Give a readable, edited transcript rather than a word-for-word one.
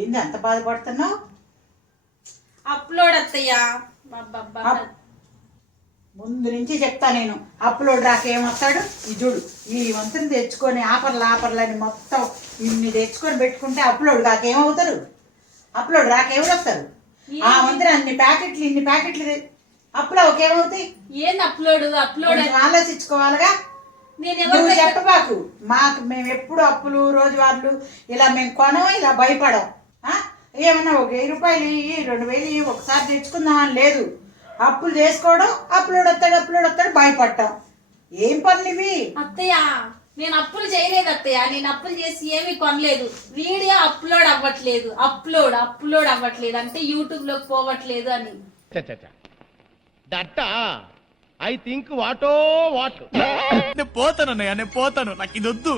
ఏంది అంత బాధపడుతున్నావు? అప్లోడ్ అత్తయ్యా. ముందు నుంచి చెప్తా నేను, అప్లోడ్ రాకేమొస్తాడు? ఈ చూడు, ఈ వంతుని తెచ్చుకొని ఆఫర్లని మొత్తం ఇన్ని తెచ్చుకొని పెట్టుకుంటే అప్లోడ్ రాకేమవుతారు? అప్లోడ్ రాకేమో వస్తారు? ఆ వంతుని ఇన్ని ప్యాకెట్లు అప్లోడ్ ఏమవుతాయి? ఏంది అప్లోడ్ ఆలోచించుకోవాలిగా. నువ్వు చెప్పబాకు మాకు, మేము ఎప్పుడు అప్పులు రోజువార్లు ఇలా మేము కొనం, ఇలా భయపడం. ఏమన్నా ఒక 1000 రూపాయలు 2000 ఒకసారి తెచ్చుకుందామని లేదు. అప్పులు చేసుకోవడం, అప్లోడ్ వస్తాడు భయపడటం. ఏం పనులు ఇవి? అత్తయ్య నేను అప్పులు చేయలేదు అత్తయ్య, నేను అప్పులు చేసి ఏమీ కొనలేదు. వీడియో అప్లోడ్ అవ్వట్లేదు అంటే యూట్యూబ్ లోకి పోవట్లేదు అని. దట్ ఐ థింక్ వాట్ నేను పోతాను నాకు ఇది వద్దు.